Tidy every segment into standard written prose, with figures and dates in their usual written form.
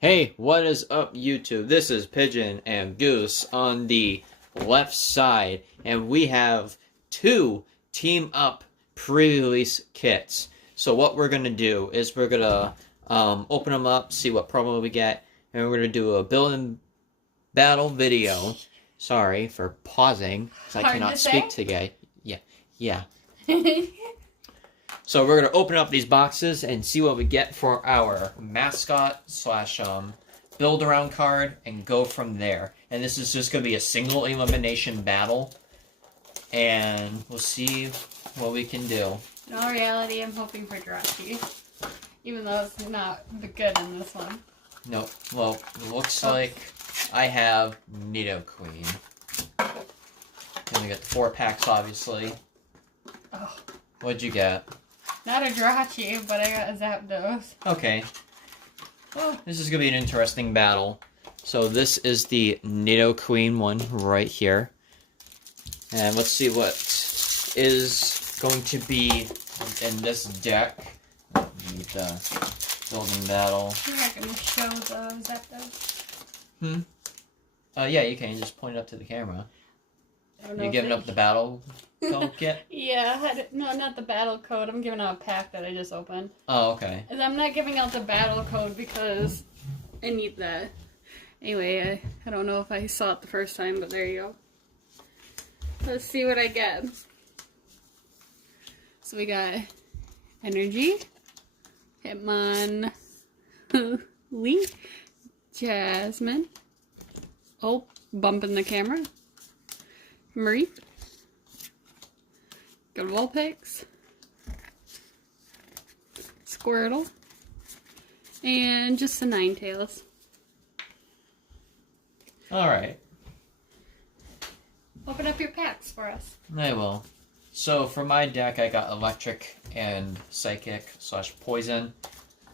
Hey, what is up, YouTube? This is Pigeon and Goose on the left side, and we have two Team Up pre-release kits. So what we're gonna do is we're gonna open them up, see what promo we get, and we're gonna do a build and battle video. Sorry for pausing, because I cannot speak today. Yeah. So we're gonna open up these boxes and see what we get for our mascot slash build around card and go from there. And this is just gonna be a single elimination battle, and we'll see what we can do. In all reality, I'm hoping for Jirachi, even though it's not good in this one. Nope. Well, it looks like I have Nidoqueen. And we got the 4 packs, obviously. Oh. What'd you get? Not a Jirachi, but I got a Zapdos. Okay. Well, this is going to be an interesting battle. So this is the Nidoqueen one right here. And let's see what is going to be in this deck. The building battle. You're not going to show the Zapdos? Yeah, you can. Just point it up to the camera. You giving up the battle code kit? Yeah, no, not the battle code. I'm giving out a pack that I just opened. Oh, okay. And I'm not giving out the battle code because I need that. Anyway, I don't know if I saw it the first time, but there you go. Let's see what I get. So we got Energy, Hitmonlee, Jasmine. Oh, bumping the camera. Mareep. Got Vulpix. Squirtle. And just the Ninetales. Alright. Open up your packs for us. I will. So for my deck, I got Electric and Psychic slash Poison.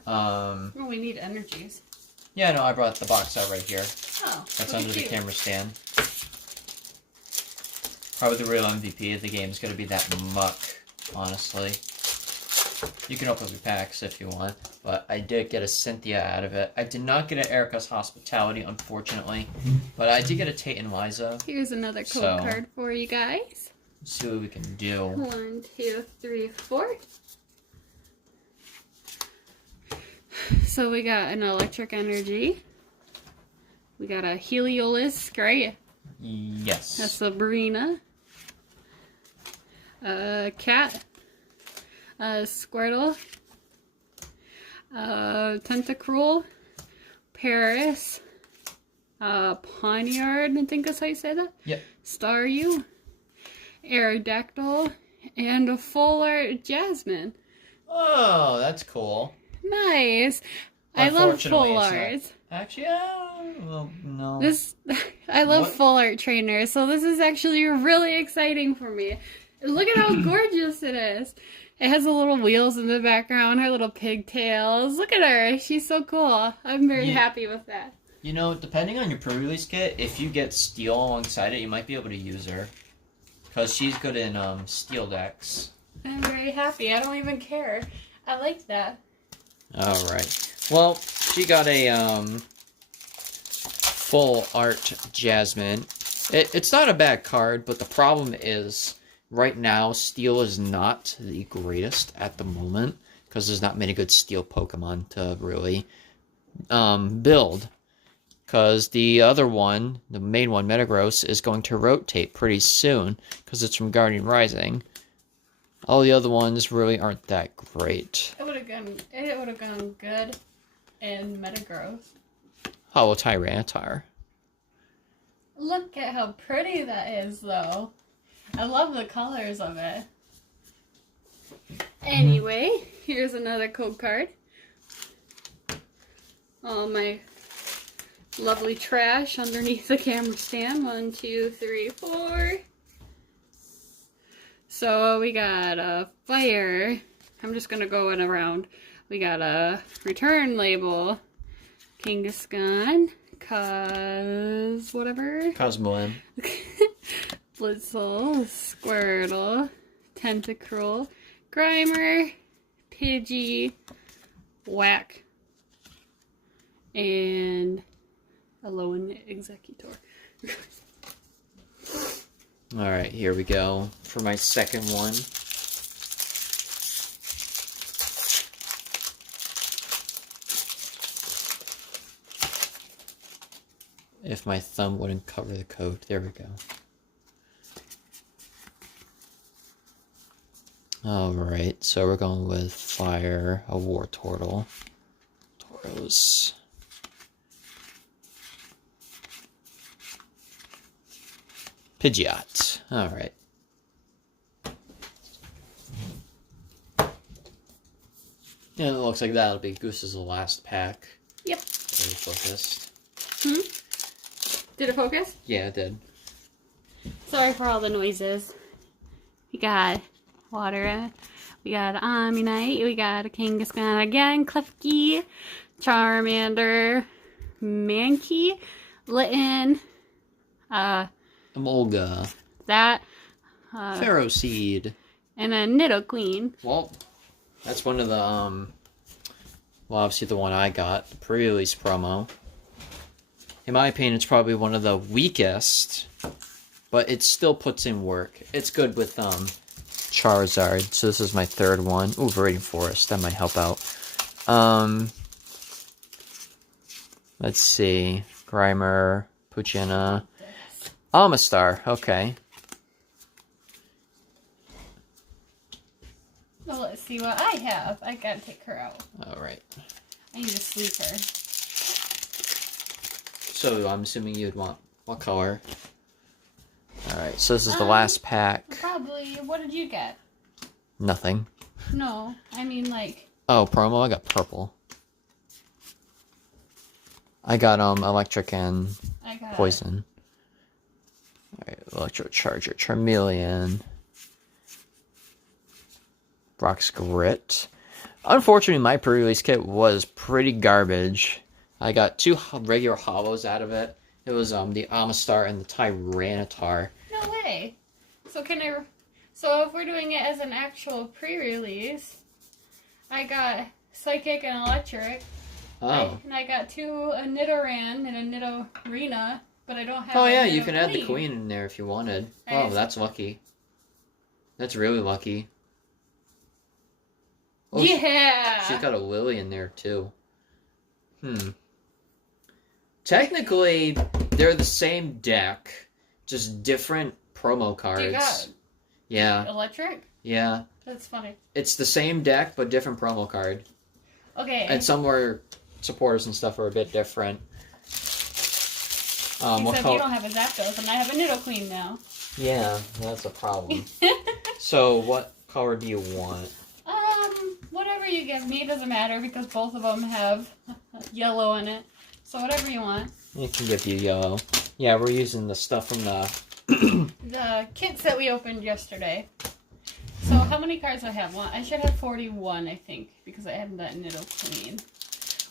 Oh, we need energies. Yeah, no, I brought the box out right here. Oh, That's under the camera stand. Probably the real MVP of the game is going to be that Muck, honestly. You can open up your packs if you want, but I did get a Cynthia out of it. I did not get an Erica's Hospitality, unfortunately, but I did get a Tate and Liza. Here's another code card for you guys. Let's see what we can do. 1, 2, 3, 4. So we got an Electric Energy. We got a Heliolisk, right? Yes. A Sabrina. A Cat. A Squirtle. A Tentacruel. Paris. A Pawniard, I think that's how you say that? Yep. Staryu. Aerodactyl. And a full art Jasmine. Oh, that's cool. Nice. I love full art. Actually, well, no. I love full art trainers, so this is actually really exciting for me. Look at how gorgeous it is. It has the little wheels in the background, her little pigtails. Look at her. She's so cool. I'm very happy with that. You know, depending on your pre-release kit, if you get Steel alongside it, you might be able to use her. Because she's good in Steel decks. I'm very happy. I don't even care. I like that. Alright. Well, she got a full art Jasmine. It's not a bad card, but the problem is, right now, Steel is not the greatest at the moment, because there's not many good Steel Pokemon to really build. Because the other one, the main one, Metagross, is going to rotate pretty soon, because it's from Guardian Rising. All the other ones really aren't that great. It would have gone good in Metagross. Oh, well, Tyranitar. Look at how pretty that is, though. I love the colors of it. Anyway, here's another code card. All my lovely trash underneath the camera stand. 1, 2, 3, 4. So we got a fire. I'm just gonna go in around. We got a return label. Kangaskhan. Cosmoem. Blitzel. Squirtle. Tentacruel. Grimer. Pidgey. Whack. and Alolan Executor. Alright, here we go for my second one. If my thumb wouldn't cover the code. There we go. Alright, so we're going with Fire, a Wartortle. Tauros. Pidgeot. Alright. Yeah, it looks like that'll be Goose's last pack. Yep. Very focused. Did it focus? Yeah, it did. Sorry for all the noises. We got water. We got Omnite. We got a Kangaskhan again. Klefki. Charmander. Mankey. Litten. Emolga. That. Pharaoh Seed. And a Nidoqueen. Well, that's one of the, well, obviously the one I got. The pre-release promo. In my opinion, it's probably one of the weakest, but it still puts in work. It's good with Charizard. So this is my third one. Ooh, Viridian Forest. That might help out. Let's see. Grimer, Poochyena, Amistar. Okay. Well, let's see what I have. I gotta take her out. All right. I need to sleep her. So I'm assuming you'd want what color? All right. So this is the last pack. Probably. What did you get? Nothing. No, I mean like. Oh, promo. I got purple. I got electric and I got poison. All right. Electro Charger, Charmeleon, Brock's Grit. Unfortunately, my pre-release kit was pretty garbage. I got 2 regular hollows out of it. It was the Amistar and the Tyranitar. No way. So can I? So if we're doing it as an actual pre-release, I got Psychic and Electric. Oh. And I got 2 a Nidoran and a Nidorina, but I don't have. Oh a yeah, you can add the Nidoqueen. queen in there if you wanted. I Oh, guess- that's lucky. That's really lucky. Oh, Yeah. She's got a Lily in there too. Technically, they're the same deck, just different promo cards. You got Yeah, Electric? yeah. That's funny. It's the same deck, but different promo card. Okay. And some were supporters and stuff are a bit different. What Except you color? don't have a Zapdos, and I have a Nidoqueen now. Yeah, that's a problem. So, what color do you want? Whatever you give me, it doesn't matter because both of them have yellow in it. So whatever you want. I can give you yellow. Yeah, we're using the stuff from the... The kits that we opened yesterday. So how many cards do I have? One. I should have 41, I think, because I have that Nidoqueen.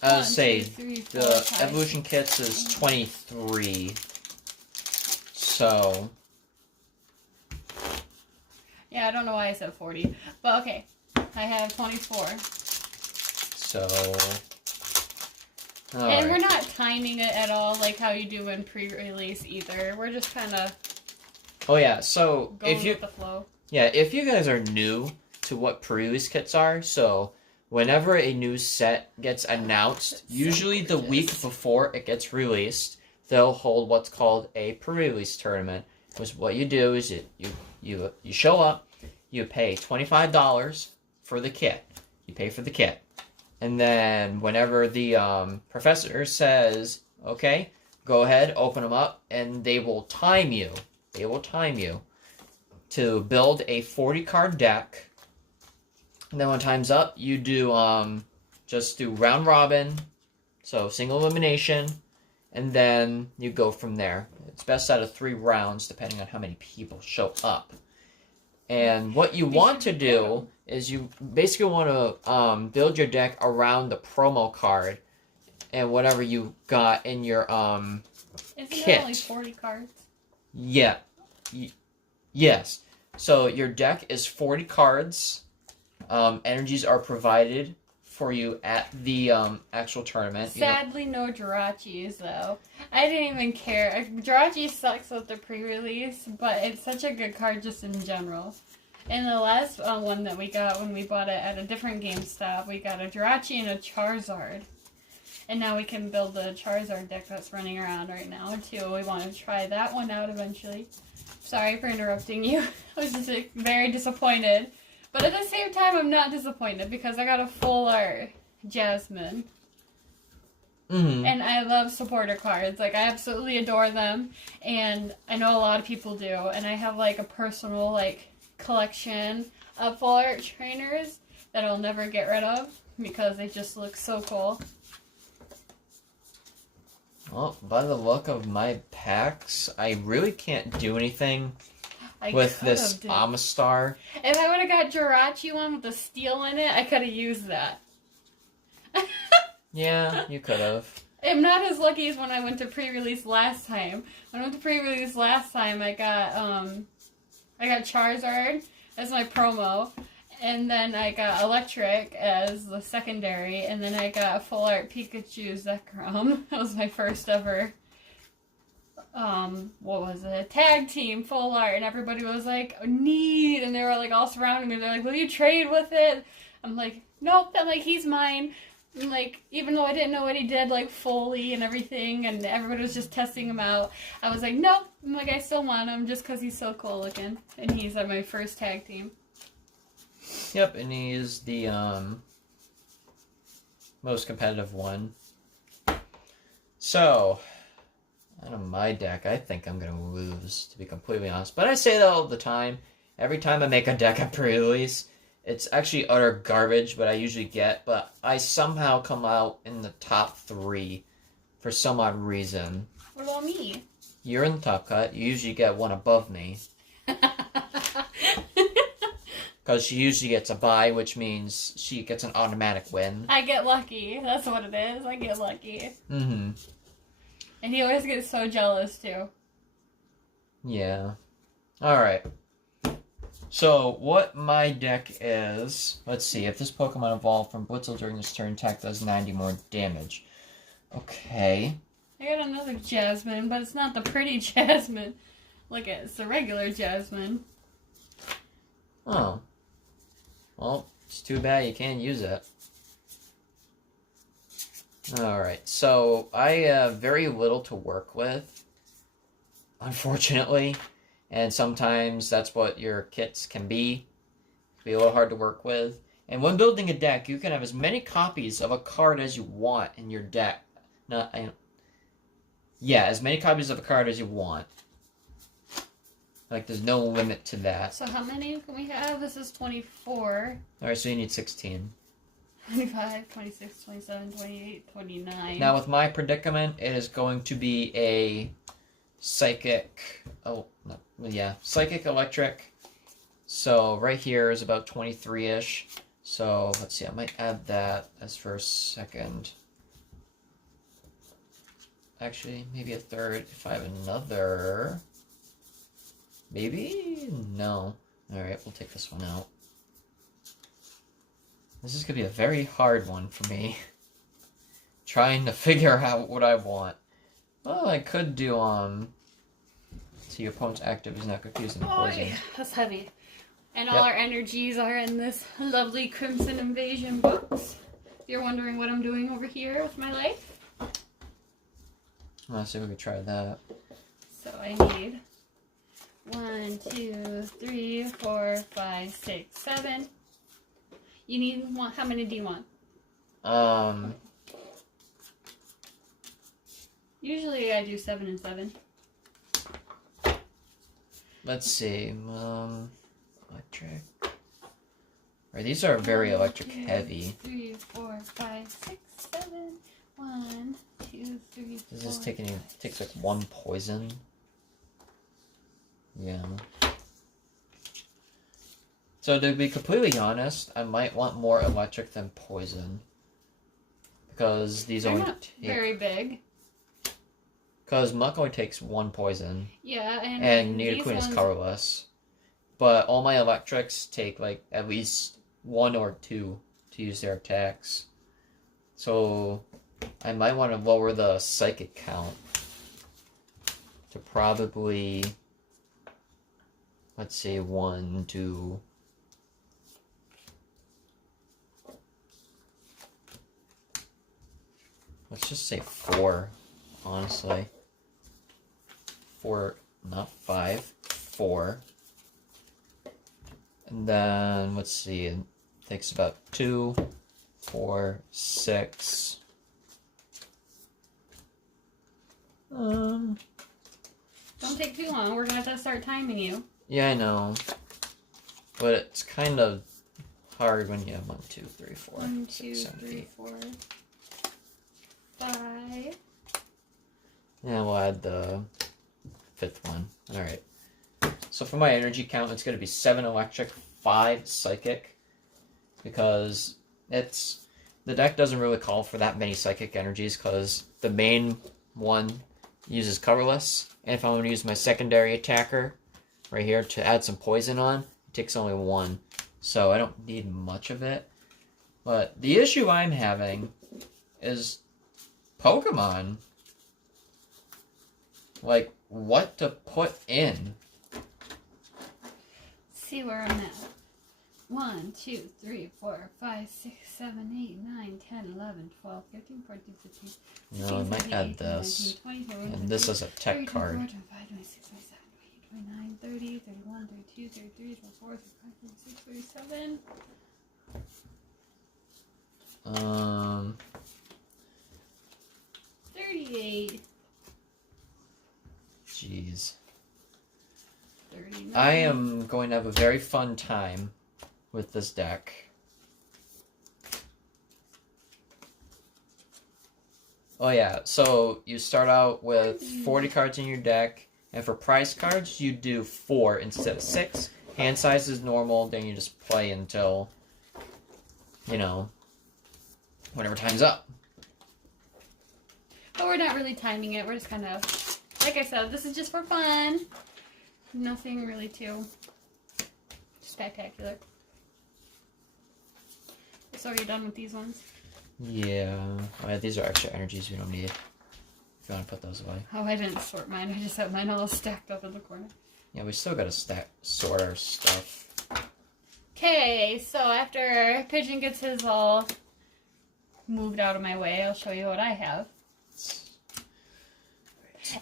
I would 1, say 2, 3, 4, the 5, evolution kits is 23. So... Yeah, I don't know why I said 40. But okay. I have 24. So... And we're not timing it at all like how you do in pre-release either. We're just kind of Oh yeah, so going if you... with the flow. Yeah, if you guys are new to what pre-release kits are, so whenever a new set gets announced, usually the week before it gets released, they'll hold what's called a pre-release tournament. Which what you do is you show up, you pay $25 for the kit. You pay for the kit. And then whenever the professor says, okay, go ahead, open them up, and they will time you. They will time you to build a 40-card deck. And then when time's up, you do just do round robin, so single elimination, and then you go from there. It's best out of 3 rounds, depending on how many people show up. And what you want to do is you basically want to build your deck around the promo card and whatever you got in your Isn't kit. there only 40 cards? Yeah. Yes. So your deck is 40 cards. Energies are provided for you at the actual tournament. Sadly, no Jirachis, though. I didn't even care. Jirachi sucks with the pre-release, but it's such a good card just in general. And the last one that we got when we bought it at a different GameStop, we got a Jirachi and a Charizard. And now we can build the Charizard deck that's running around right now, too. We want to try that one out eventually. Sorry for interrupting you. I was just very disappointed. But at the same time, I'm not disappointed because I got a full art Jasmine. Mm-hmm. And I love supporter cards. Like, I absolutely adore them. And I know a lot of people do. And I have, like, a personal, like, collection of full art trainers that I'll never get rid of because they just look so cool. Well, by the look of my packs, I really can't do anything with this Amistar. If I would have got Jirachi one with the steel in it, I could have used that. Yeah, you could have. I'm not as lucky as when I went to pre-release last time. When I went to pre-release last time, I got Charizard as my promo, and then I got Electric as the secondary, and then I got a full art Pikachu Zekrom. That was my first ever what was it? Tag team full art, and everybody was like, neat, and they were like all surrounding me. They're like, will you trade with it? I'm like, nope. I'm like, he's mine. And like, even though I didn't know what he did, like, fully and everything, and everybody was just testing him out, I was like, nope. I'm like, I still want him just because he's so cool looking, and he's my first tag team. Yep, and he is the most competitive one. So, out of my deck, I think I'm going to lose, to be completely honest. But I say that all the time. Every time I make a deck at pre-release, it's actually utter garbage, but I usually get. But I somehow come out in the top 3 for some odd reason. What about me? You're in the top cut. You usually get one above me. Because she usually gets a bye, which means she gets an automatic win. I get lucky. That's what it is. I get lucky. Mm-hmm. And he always gets so jealous, too. Yeah. Alright. So, what my deck is... Let's see. If this Pokemon evolved from Blitzel during this turn, attack does 90 more damage. Okay. I got another Jasmine, but it's not the pretty Jasmine. Look at it. It's the regular Jasmine. Oh. Well, it's too bad you can't use it. Alright, so I have very little to work with, unfortunately, and sometimes that's what your kits can be. It can be a little hard to work with. And when building a deck, you can have as many copies of a card as you want in your deck. As many copies of a card as you want. Like, there's no limit to that. So how many can we have? This is 24. Alright, so you need 16. 25, 26, 27, 28, 29. Now, with my predicament, it is going to be a psychic... psychic electric. So, right here is about 23-ish. So, let's see, I might add that as for a second. Actually, maybe a third if I have another... Maybe? No. Alright, we'll take this one out. This is going to be a very hard one for me. Trying to figure out what I want. Well, I could do, so your opponent's active is not confusing the poison. Yeah, that's heavy. And all our energies are in this lovely Crimson Invasion box. If you're wondering what I'm doing over here with my life. Let's see if we can try that. So I need 1, 2, 3, 4, 5, 6, 7. You need one. How many do you want? Usually I do 7 and 7. Let's see. Electric. Right, these are very electric heavy. 3, 4, 5, 6, 7. 1, 2, 3, 4. This is takes like 1 poison. Yeah. So to be completely honest, I might want more electric than poison. Because these They're only not very big. Because Muck only takes 1 poison. Yeah, and Nidoqueen is colorless. But all my electrics take like at least 1 or 2 to use their attacks. So I might want to lower the psychic count to probably, let's say 1, 2. Let's just say 4, honestly. 4, not 5, 4. And then, let's see, it takes about 2, 4, 6. Don't take too long. We're gonna have to start timing you. Yeah, I know. But it's kind of hard when you have 1, 2, 3, 4, 1, 6, 2, 7, 3, 8. 4, 5. Yeah, we'll add the 5th one. Alright. So for my energy count, it's going to be 7 electric, 5 psychic. Because the deck doesn't really call for that many psychic energies, because the main one uses colorless. And if I want to use my secondary attacker right here to add some poison on, it takes only 1. So I don't need much of it. But the issue I'm having is Pokemon. Like, what to put in? See where I'm at. 1, 2, 3, 4, 5, 6, 7, 8, 9, 10, 11, 12, 13, 14, 15, 16, No, I might 17, add 18, this. 19, 20, 21, And this is a tech 22, card. 24, 25, 26, 27, 28, 29, 30, 31, 32, 33, 34, 35, 36, 37. Um, 38. jeez. 39. I am going to have a very fun time with this deck. Oh yeah, so you start out with 40 cards in your deck, and for prize cards, you do 4 instead of 6. Hand size is normal, then you just play until, you know, whenever time's up. But we're not really timing it. We're just kind of, like I said, this is just for fun. Nothing really too spectacular. So are you done with these ones? Yeah. Oh, yeah, these are extra energies we don't need. If you want to put those away. Oh, I didn't sort mine. I just have mine all stacked up in the corner. Yeah, we still gotta sort our stuff. Okay, so after Pigeon gets his all moved out of my way, I'll show you what I have.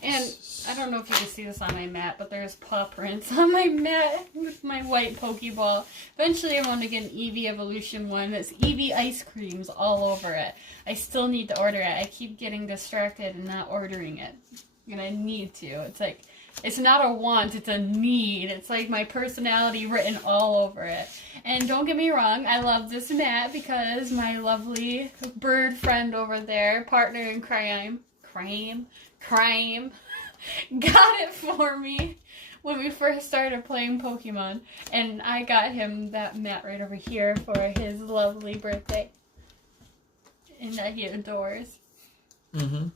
And I don't know if you can see this on my mat, but there's paw prints on my mat with my white Pokeball. Eventually I want to get an Eevee Evolution one that's Eevee ice creams all over it. I still need to order it. I keep getting distracted and not ordering it. And I need to. It's like, it's not a want, it's a need. It's like my personality written all over it. And don't get me wrong, I love this mat because my lovely bird friend over there, partner in crime, got it for me when we first started playing Pokemon. And I got him that mat right over here for his lovely birthday. And that he adores. Mm-hmm.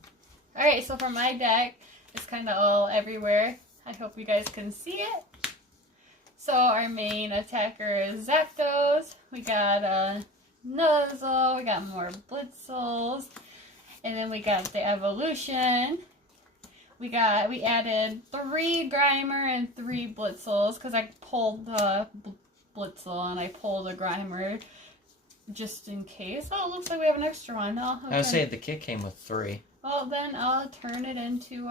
Alright, so for my deck, it's kind of all everywhere. I hope you guys can see it. So our main attacker is Zapdos. We got a Nuzzle. We got more Blitzles. And then we got the Evolution. We added 3 Grimer and 3 Blitzles because I pulled the Blitzel and I pulled a Grimer just in case. Oh, it looks like we have an extra one. No, I would say the kit came with 3. Well, then I'll turn it into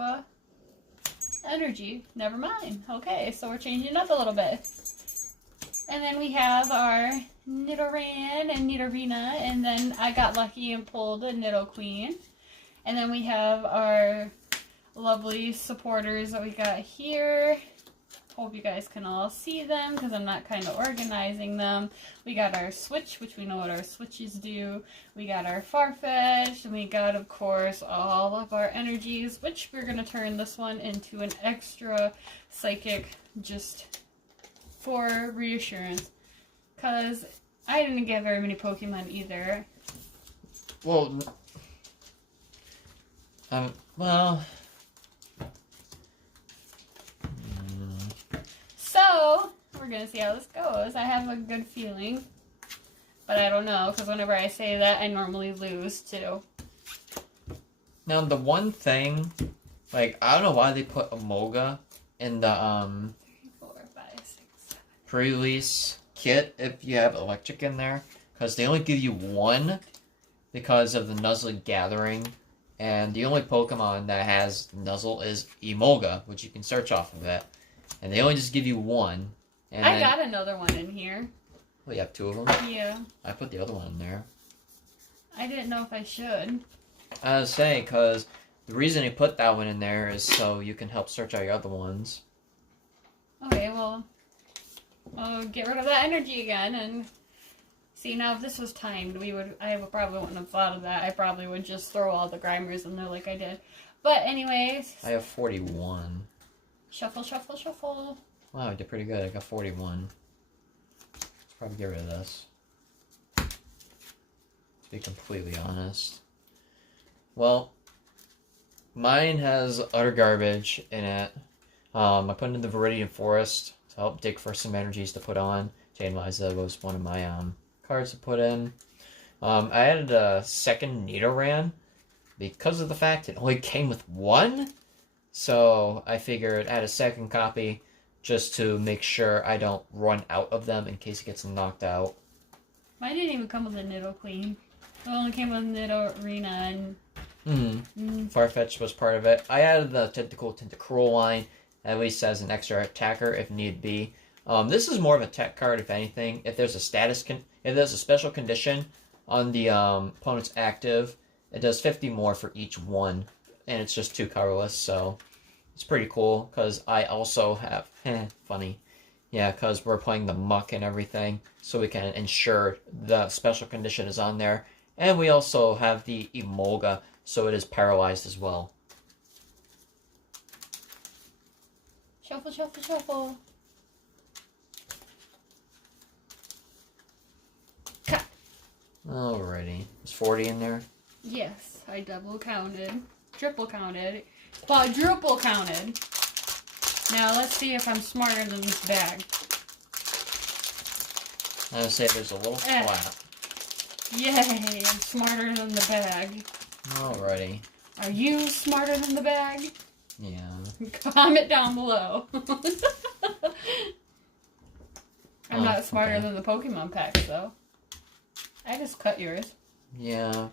energy. Never mind. Okay, so we're changing up a little bit. And then we have our Nidoran and Nidorina, and then I got lucky and pulled a Nidoqueen. And then we have our lovely supporters that we got here. Hope you guys can all see them because I'm not kind of organizing them. We got our Switch, which we know what our Switches do. We got our Farfetch, and we got, of course, all of our energies, which we're going to turn this one into an extra psychic just for reassurance. Because I didn't get very many Pokemon either. Well, well... So, we're going to see how this goes. I have a good feeling But I don't know, because whenever I say that, I normally lose, too. Now, the one thing, like, I don't know why they put Emolga in the 3, 4, 5, 6, 7. pre-release kit if you have electric in there, because they only give you one because of the Nuzzle gathering, and the only Pokemon that has Nuzzle is Emolga, which you can search off of it, and they only just give you one. And I got another one in here. well, you have two of them? Yeah. I put the other one in there. I didn't know if I should. I was saying, because the reason you put that one in there is so you can help search out your other ones. Okay, well, I'll get rid of that energy again, and see, now if this was timed, I probably wouldn't have thought of that. I probably would just throw all the Grimers in there like I did. But anyways. I have 41. Shuffle, shuffle, shuffle. Wow, I did pretty good. I got 41. Let's probably get rid of this. To be completely honest. Well, mine has utter garbage in it. I put it in the Viridian Forest to help dig for some energies to put on. Chainwise was one of my cards to put in. I added a second Nidoran because of the fact it only came with one. So I figured add a second copy just to make sure I don't run out of them in case it gets knocked out. Mine didn't even come with a Nidoqueen. It only came with Nidorina and... Farfetch'd was part of it. I added the Tentacruel line, at least as an extra attacker if need be. This is more of a tech card, if anything. If there's a if there's a special condition on the opponent's active, it does 50 more for each one, and it's just 2 colorless, so it's pretty cool. Because I also have funny, yeah, because we're playing the muck and everything, so we can ensure the special condition is on there, and we also have the Emolga, so it is paralyzed as well. Shuffle, shuffle, shuffle. Cut. Alrighty. Is 40 in there? Yes, I double counted, triple counted, quadruple counted. Now let's see if I'm smarter than this bag. I would say there's a little flat. Yay, I'm smarter than the bag. Alrighty. Are you smarter than the bag? Yeah. Comment down below. I'm not smarter okay. than the Pokemon packs, though. I just cut yours. Yeah.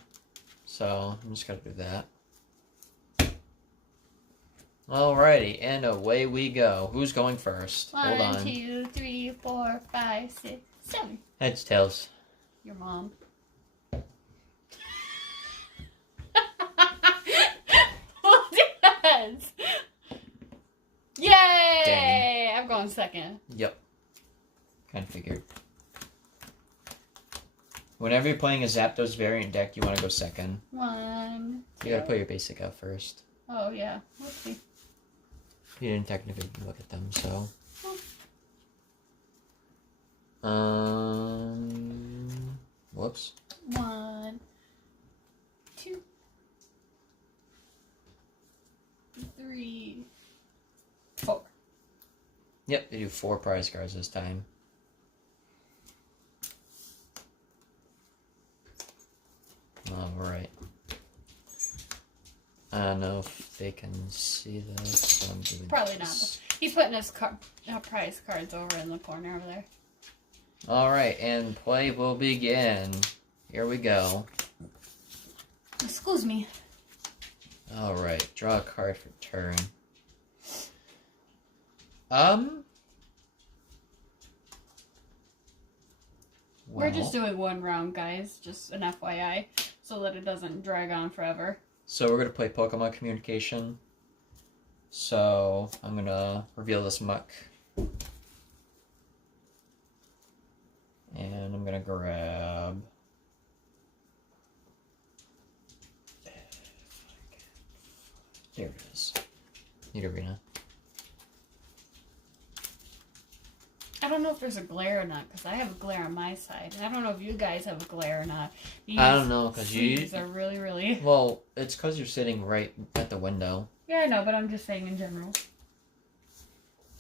So, I'm just gonna do that. Alrighty, and away we go. Who's going first? Hold on. 1, 2, 3, 4, 5, 6, 7. Heads, tails. Your mom. Heads. Yay! Dang. I'm going second. Yep. Kind of figured. Whenever you're playing a Zapdos variant deck, you want to go second. 1, 2. You gotta put your basic out first. Oh, yeah. Let's see. You didn't technically look at them, so. Whoops. 1, 2, 3, 4. Yep, they do 4 prize cards this time. Alright. I don't know if they can see this, so I'm doing Probably this. not. He's putting his prize cards over in the corner over there. Alright, and play will begin. Here we go. Excuse me. Alright, draw a card for turn. We're just doing one round, guys. Just an FYI. So that it doesn't drag on forever. So we're going to play Pokemon Communication. So I'm going to reveal this muck. And I'm going to grab... There it is. Nidorina. I don't know if there's a glare or not, because I have a glare on my side. And I don't know if you guys have a glare or not. I don't know, because These are really, really... Well, it's because you're sitting right at the window. Yeah, I know, but I'm just saying in general.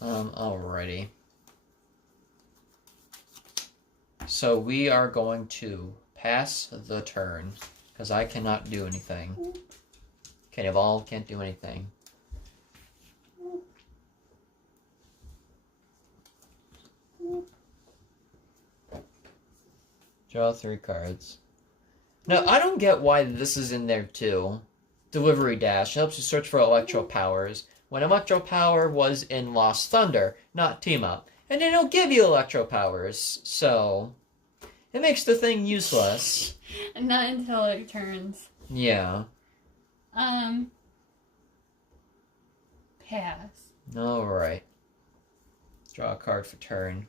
Alrighty. So we are going to pass the turn because I cannot do anything. Can't evolve, can't do anything. Draw 3 cards. Now, I don't get why this is in there too. Delivery Dash helps you search for Electro Powers when Electro Power was in Lost Thunder, not Team Up. And they don't give you Electro Powers, so it makes the thing useless. Not until it turns. Yeah. Pass. Alright. Draw a card for turn.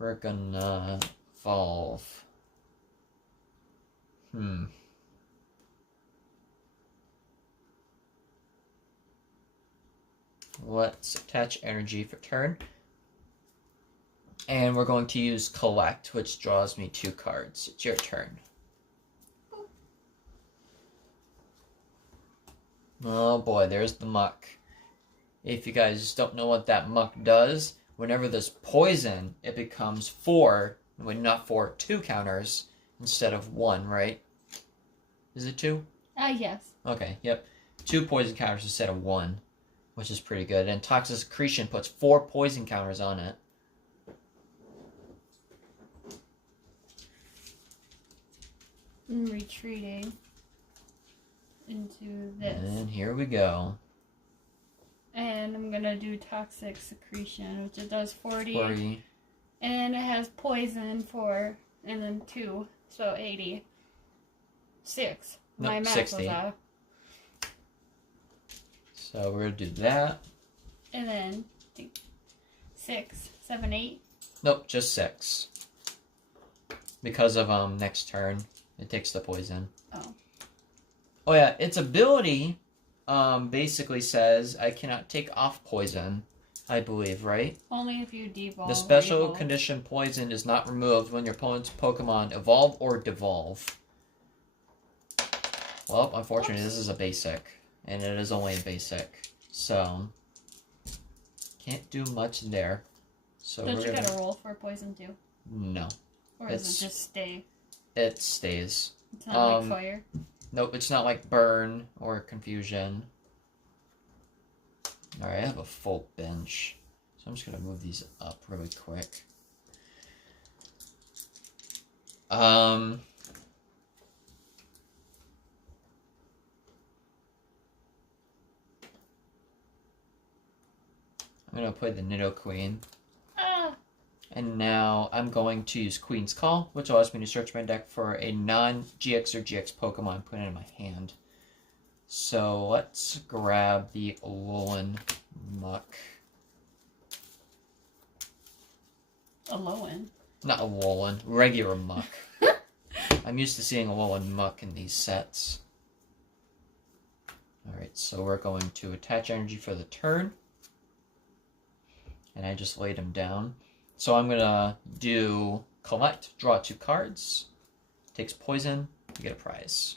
We're gonna evolve. Let's attach energy for turn. And we're going to use Collect, which draws me 2 cards. It's your turn. Oh boy, there's the muck. If you guys don't know what that muck does, whenever there's poison, it becomes 4, not 4, 2 counters instead of 1, right? Is it 2? Yes. Okay, yep. 2 poison counters instead of 1, which is pretty good. And Toxic Secretion puts 4 poison counters on it. I'm retreating into this. And here we go. And I'm gonna do Toxic Secretion, which it does 40. 40. And it has poison 4, and then 2, so 80. 6. Nope, My math 60. was off. So we're gonna do that. And then 6, 7, 8. Nope, just 6. Because of next turn, it takes the poison. Oh. Oh yeah, its ability basically says I cannot take off poison, I believe, right? Only if you devolve. The special evolve. condition poison is not removed when your opponent's Pokemon evolve or devolve. Well, unfortunately, this is a basic, and it is only a basic, so can't do much there. So Don't we're you gonna... gotta roll for poison too? No, Or does it just stay? it stays. It's not like fire? Nope, it's not like burn or confusion. Alright, I have a full bench, so I'm just gonna move these up really quick. I'm gonna play the Nidoqueen. Ah! And now I'm going to use Queen's Call, which allows me to search my deck for a non-GX or GX Pokemon, put it in my hand. So let's grab the Alolan Muck. Alolan? Not Alolan, regular Muck. I'm used to seeing Alolan Muck in these sets. Alright, so we're going to attach energy for the turn. And I just laid him down. So I'm gonna do Collect, draw 2 cards, takes poison, you get a prize.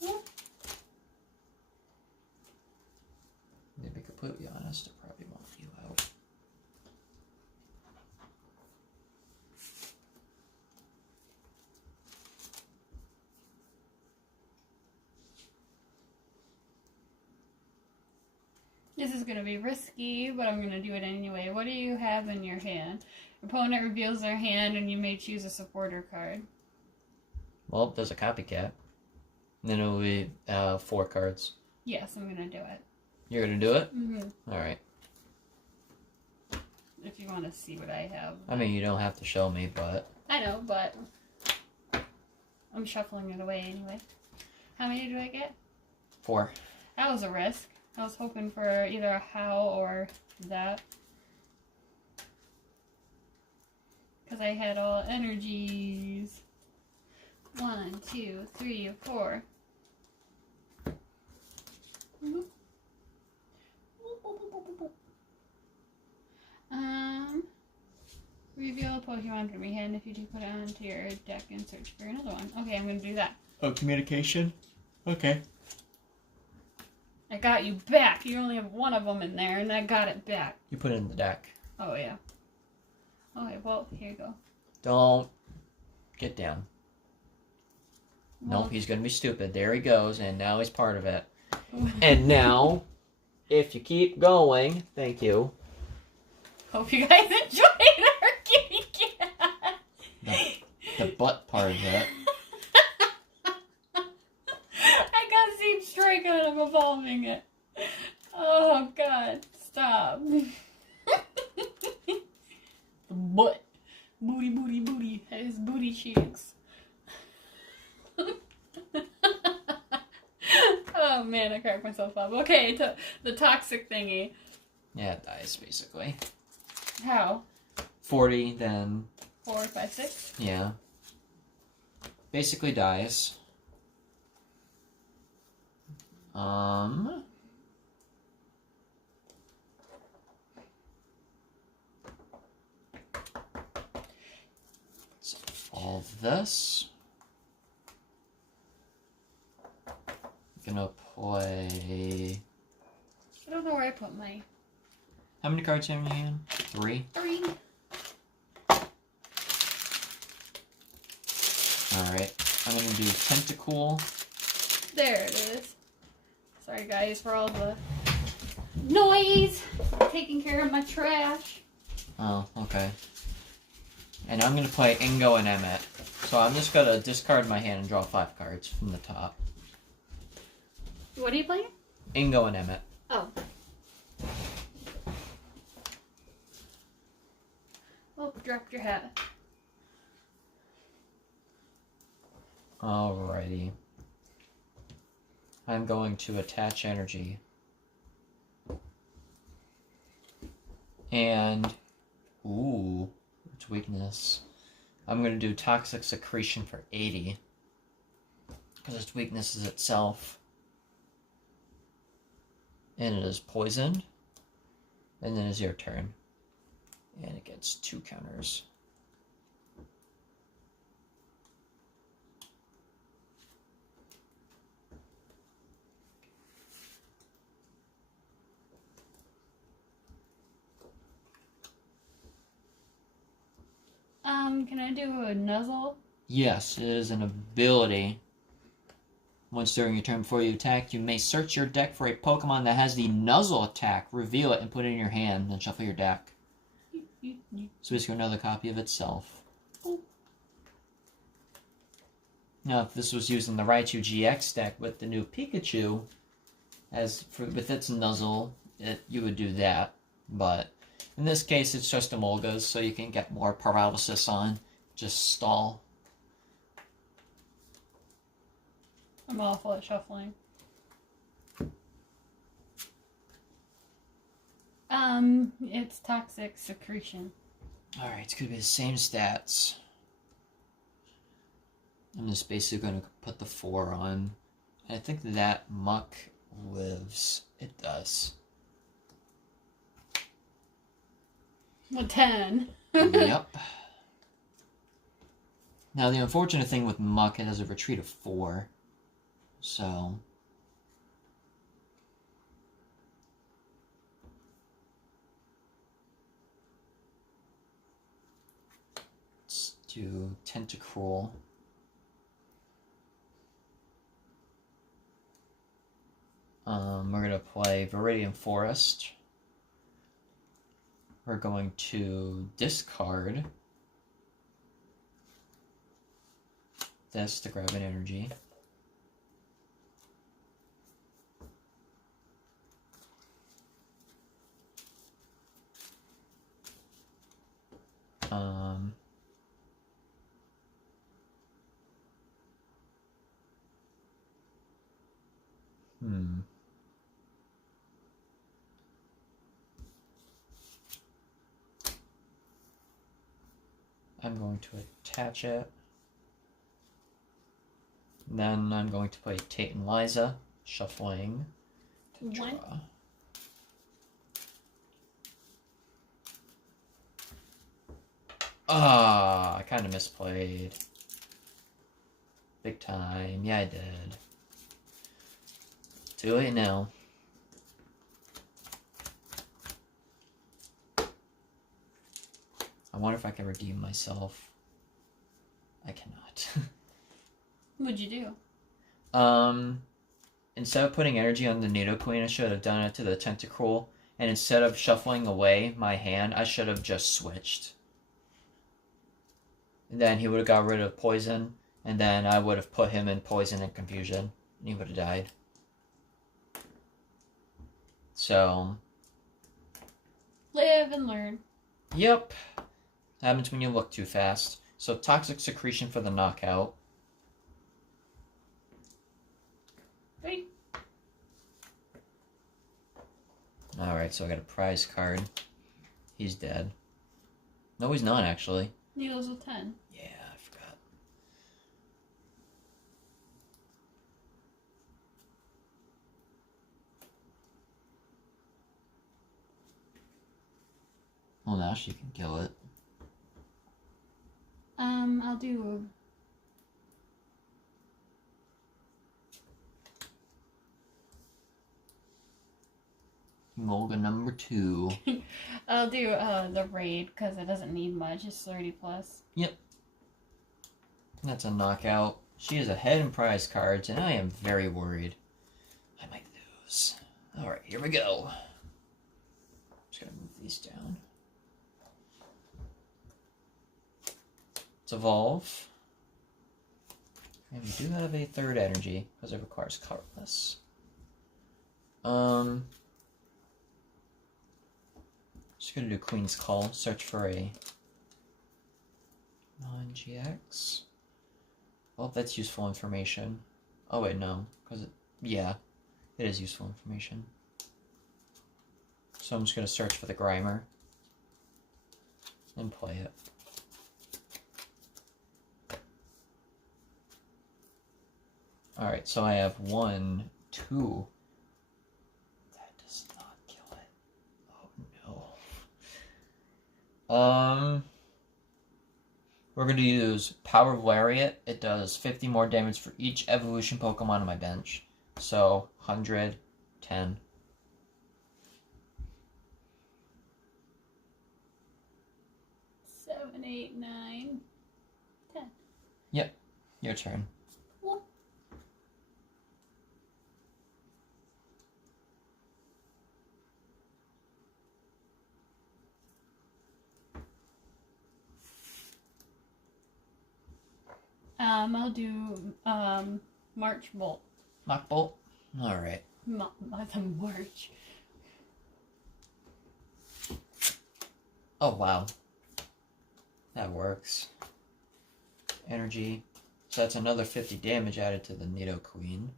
To be completely honest, I probably won't you out. This is going to be risky, but I'm going to do it anyway. What do you have in your hand? Your opponent reveals their hand, and you may choose a supporter card. Well, there's a copycat. And then it'll be 4 cards. Yes, I'm going to do it. You're gonna do it? Mm-hmm. Alright. If you want to see what I have. I mean, you don't have to show me, but... I know, but I'm shuffling it away anyway. How many do I get? 4. That was a risk. I was hoping for either a how or that. Because I had all energies. 1, 2, 3, 4. Reveal a Pokemon from your hand. If you do, put it onto your deck and search for another one. Okay, I'm going to do that. Oh, communication? Okay. I got you back. You only have one of them in there, and I got it back. You put it in the deck. Oh, yeah. Okay, well, here you go. Don't get down. Well, Nope, he's gonna be stupid. There he goes, and now he's part of it. And now, if you keep going, thank you. hope you guys enjoyed our kitty cat. The butt part of it. I got Zeep Strike and I'm evolving it. Oh god, stop. The butt. Booty, booty, booty. His booty cheeks. Oh man, I cracked myself up. Okay, the toxic thingy. Yeah, it dies, basically. How? 40, then... 4, 5, 6? Yeah. Basically dies. Let's evolve this. I'm gonna play... I don't know where I put my... How many cards do you have in your hand? 3? 3. Alright. I'm gonna do Tentacool. There it is. Sorry guys for all the noise. Taking care of my trash. Oh, okay. And I'm gonna play Ingo and Emmet. So I'm just gonna discard my hand and draw 5 cards from the top. What are you playing? Ingo and Emmet. Oh. Oh, dropped your hat. Alrighty. I'm going to attach energy. And... Ooh. Its weakness. I'm going to do Toxic Secretion for 80. Because its weakness is itself. And it is poisoned. And then it's your turn. And it gets 2 counters. Can I do a nuzzle? Yes, it is an ability. Once during your turn before you attack, you may search your deck for a Pokemon that has the Nuzzle attack, reveal it, and put it in your hand, then shuffle your deck. So basically another copy of itself. Now, if this was used in the Raichu GX deck with the new Pikachu, with its Nuzzle, you would do that. But in this case, it's just Emolgas, so you can get more paralysis on. Just stall. I'm awful at shuffling. It's Toxic Secretion. Alright, it's going to be the same stats. I'm just basically going to put the 4 on. I think that Muck lives. It does. A 10. Yep. Now, the unfortunate thing with Muck, it has a retreat of 4. So... let's do Tentacruel. We're going to play Viridian Forest. We're going to discard this to grab an energy. I'm going to attach it. Then I'm going to play Tate and Liza, shuffling to draw. 1. Ah, I kind of misplayed. Big time. Yeah, I did. Too late now. I wonder if I can redeem myself. I cannot. What'd you do? Instead of putting energy on the Nidoqueen, I should have done it to the Tentacruel. And instead of shuffling away my hand, I should have just switched. And then he would have got rid of poison, and then I would have put him in poison and confusion, and he would have died. So, Live and learn. yep. Happens when you look too fast. So, toxic secretion for the knockout. Wait. Alright, so I got a prize card. He's dead. No, he's not, actually. Needles with 10. Yeah, I forgot. Well, now she can kill it. I'll do... Mulga number 2. I'll do the raid because it doesn't need much. It's 30 plus. That's a knockout. She is ahead in prize cards, and I am very worried. I might lose. Alright, here we go. Just gotta move these down. Let's evolve. And we do have a third energy, because it requires colorless. Just gonna do Queen's Call, search for a non-GX. Well, that's useful information. Oh wait, no, because yeah, it is useful information. So I'm just gonna search for the Grimer and play it. Alright, so I have 1, 2. That does not kill it. Oh no. We're going to use Power of Lariat. It does 50 more damage for each evolution Pokemon on my bench. So, 100, 10. Seven, 8, 9, 10. Yep, your turn. Cool. I'll do March Bolt. Mach Bolt? Alright. The March. Oh, wow. That works. Energy. So that's another 50 damage added to the Nidoqueen.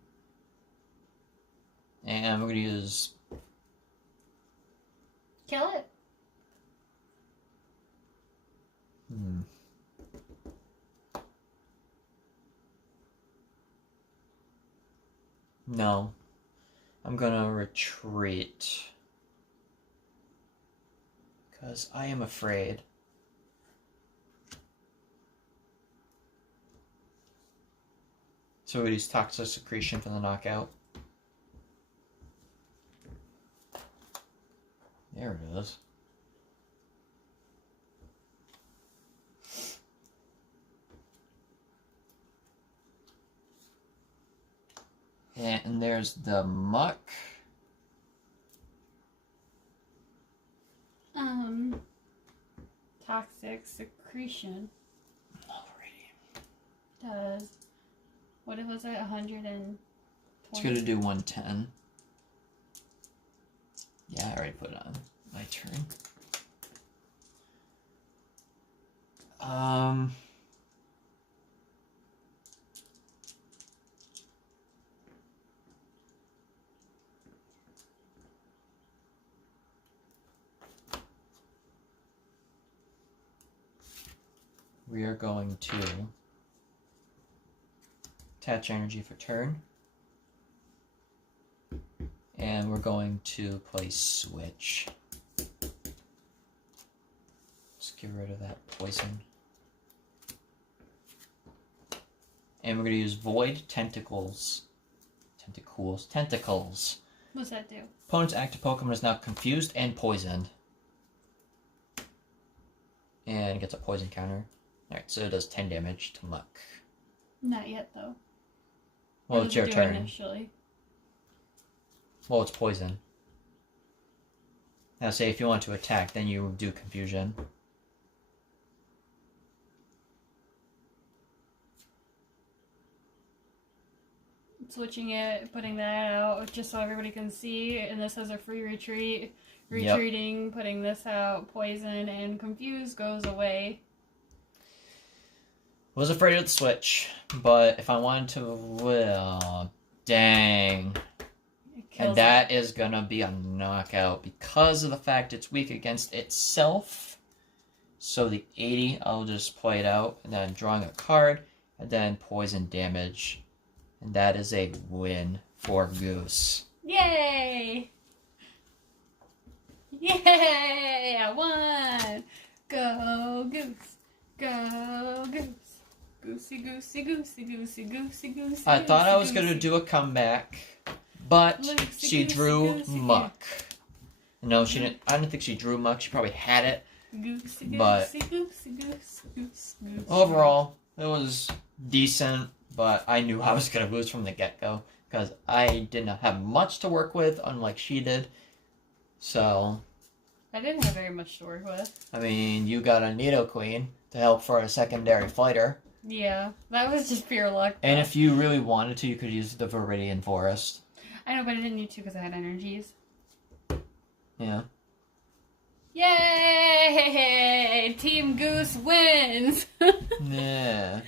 And we're going to use... Kill it. No. I'm gonna retreat. Because I am afraid. So we use Toxic Secretion for the knockout. There it is. And there's the Muck. Toxic secretion Alrighty. does, what was it, 120? It's gonna do 110. Yeah, I already put it on. My turn. We are going to attach energy for turn. And we're going to play Switch. Just get rid of that poison. And we're going to use Void Tentacles. Tentacles. What's that do? Opponent's active Pokemon is now confused and poisoned. And it gets a poison counter. Alright, so it does 10 damage to Muck. Not yet, though. Well, What it's does it your do turn. Initially. Well, it's poison. Now, say if you want to attack, then you do confusion. Switching it, putting that out just so everybody can see, and this has a free retreat. Retreating, putting this out, poison, and confuse goes away. Was afraid of the switch, but if I wanted to, well, dang. And that is gonna be a knockout because of the fact it's weak against itself. So the 80, I'll just play it out, and then drawing a card, and then poison damage. And that is a win for Goose. Yay! Yay! I won! Go Goose! Go Goose! Goosey, goosey, goosey, goosey, goosey, goosey. I thought I was going to do a comeback, but she drew Muck. No, she didn't. I don't think she drew Muck. She probably had it. Goosey, But goosey, goosey, goose, goose, goose. overall, it was decent, but I knew I was going to lose from the get-go because I did not have much to work with, unlike she did. So, I didn't have very much to work with. I mean, you got a Nidoqueen to help for a secondary fighter. Yeah, that was just pure luck. And if you really wanted to, you could use the Viridian Forest. I know, but I didn't need to because I had energies. Yeah. Yay! Team Goose wins! Yeah.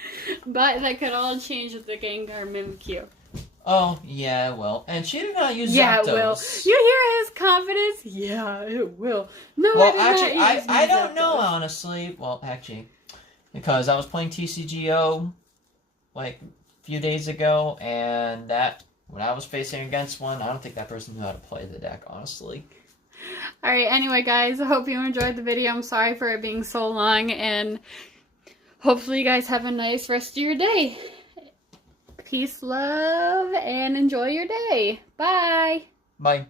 But that could all change with the Gengar Mimikyu. Oh, yeah, well. And she did not use Yeah, Zapdos. it will. You hear his confidence? Yeah, it will. No, Well, I did actually, not use I don't Zapdos. know, honestly. Well, actually, because I was playing TCGO, like, a few days ago, and that, when I was facing against one, I don't think that person knew how to play the deck, honestly. Alright, anyway, guys, I hope you enjoyed the video. I'm sorry for it being so long, and hopefully you guys have a nice rest of your day. Peace, love, and enjoy your day. Bye! Bye.